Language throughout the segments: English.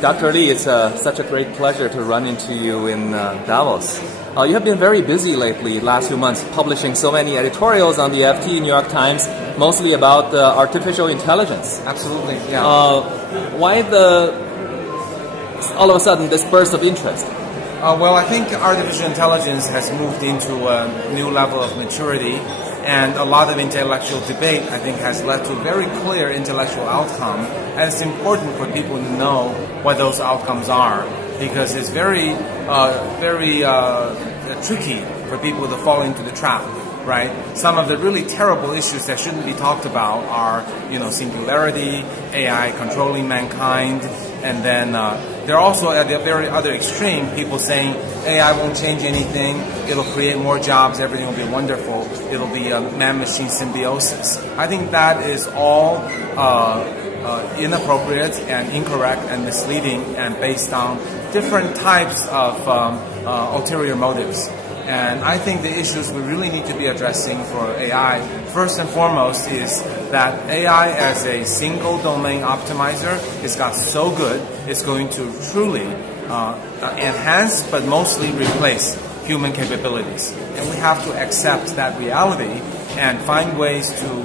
Dr. Li, it's such a great pleasure to run into you in Davos. You have been very busy lately, last few months, publishing so many editorials on the FT, New York Times, mostly about artificial intelligence. Absolutely, yeah. Why all of a sudden this burst of interest? Well, I think artificial intelligence has moved into a new level of maturity, and a lot of intellectual debate, I think, has led to a very clear intellectual outcome. And it's important for people to know what those outcomes are, because it's very tricky for people to fall into the trap, right? Some of the really terrible issues that shouldn't be talked about are, singularity, AI controlling mankind, and then there are also at the very other extreme people saying AI won't change anything, it'll create more jobs, everything will be wonderful, it'll be a man-machine symbiosis. I think that is all inappropriate and incorrect and misleading and based on different types of ulterior motives. And I think the issues we really need to be addressing for AI, first and foremost, is that AI as a single domain optimizer has got so good, it's going to truly enhance but mostly replace human capabilities. And we have to accept that reality and find ways to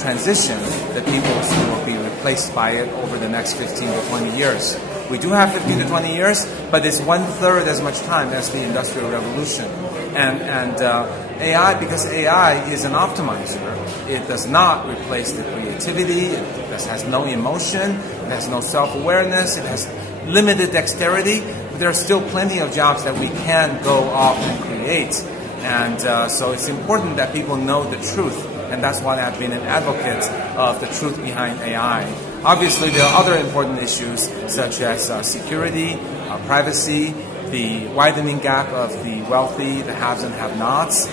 transition the people who will be replaced by it over the next 15 to 20 years. We do have 15 to 20 years, but it's 1/3 as much time as the Industrial Revolution. And AI, because AI is an optimizer, it does not replace the creativity, it has no emotion, it has no self-awareness, it has limited dexterity, but there are still plenty of jobs that we can go off and create. And so it's important that people know the truth, and that's why I've been an advocate of the truth behind AI. Obviously, there are other important issues such as security, privacy, the widening gap of the wealthy, the haves and have-nots.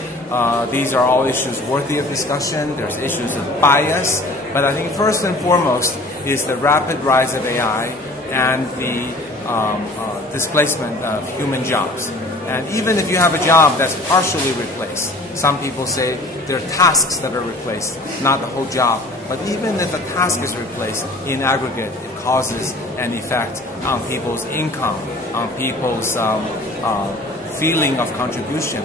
These are all issues worthy of discussion. There's issues of bias. But I think first and foremost is the rapid rise of AI and the displacement of human jobs. And even if you have a job that's partially replaced, some people say there are tasks that are replaced, not the whole job. But even if a task is replaced, in aggregate, it causes an effect on people's income, on people's feeling of contribution.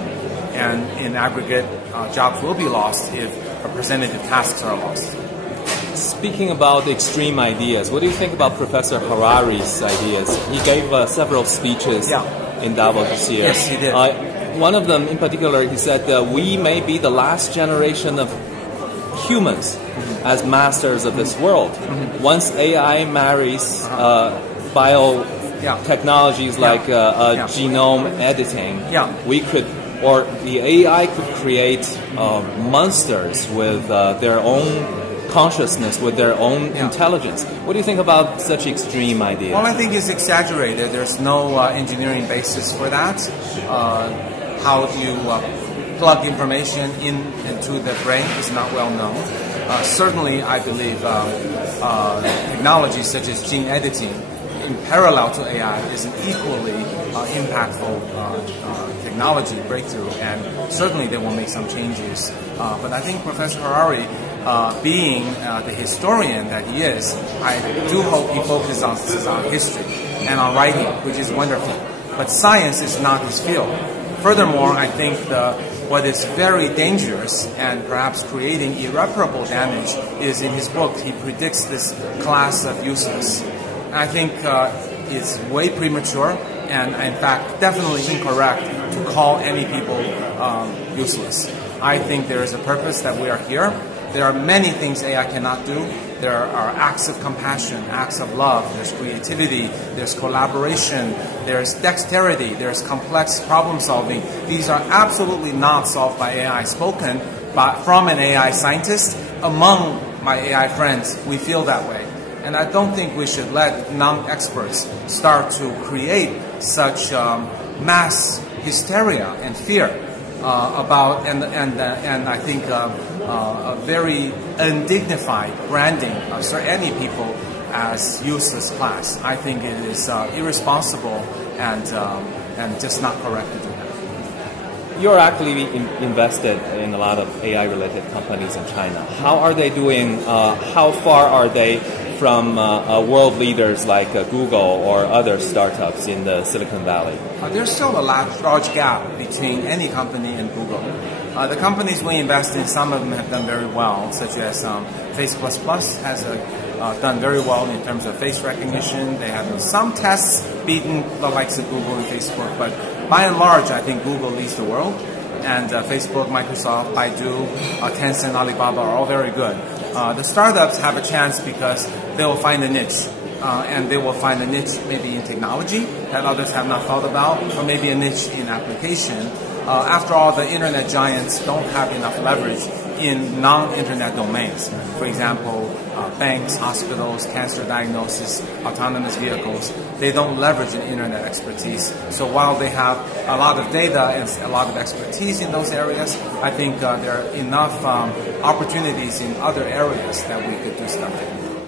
And in aggregate, jobs will be lost if a percentage of tasks are lost. Speaking about extreme ideas, what do you think about Professor Harari's ideas? He gave several speeches in Davos this year. Yes, he did. One of them in particular, he said, we may be the last generation of humans as masters of this world. Once AI marries biotechnologies like genome editing, we could, or the AI could create monsters with their own consciousness, with their own intelligence. What do you think about such extreme ideas? Well, I think it's exaggerated. There's no engineering basis for that. How you plug information into the brain is not well known. Certainly, I believe technologies such as gene editing in parallel to AI is an equally impactful technology breakthrough, and certainly they will make some changes. But I think Professor Harari, being the historian that he is, I do hope he focuses on history and on writing, which is wonderful. But science is not his field. Furthermore, I think what is very dangerous and perhaps creating irreparable damage is in his book, he predicts this class of useless. I think it's way premature and, in fact, definitely incorrect to call any people useless. I think there is a purpose that we are here. There are many things AI cannot do. There are acts of compassion, acts of love, there's creativity, there's collaboration, there's dexterity, there's complex problem solving. These are absolutely not solved by AI. Spoken from an AI scientist. Among my AI friends, we feel that way. And I don't think we should let non-experts start to create such mass hysteria and fear about, and I think a very undignified branding of any people as useless class. I think it is irresponsible and just not correct to do that. You're actually invested in a lot of AI-related companies in China. How are they doing? How far are they from world leaders like Google or other startups in the Silicon Valley? There's still a large gap between any company and Google. The companies we invest in, some of them have done very well, such as Face++ has done very well in terms of face recognition. They have in some tests beaten the likes of Google and Facebook, but by and large, I think Google leads the world. And Facebook, Microsoft, Baidu, Tencent, Alibaba are all very good. The startups have a chance because they will find a niche. And they will find a niche maybe in technology that others have not thought about, or maybe a niche in application. After all, the internet giants don't have enough leverage in non-internet domains. For example, banks, hospitals, cancer diagnosis, autonomous vehicles, they don't leverage an internet expertise. So while they have a lot of data and a lot of expertise in those areas, I think there are enough opportunities in other areas that we could do stuff in.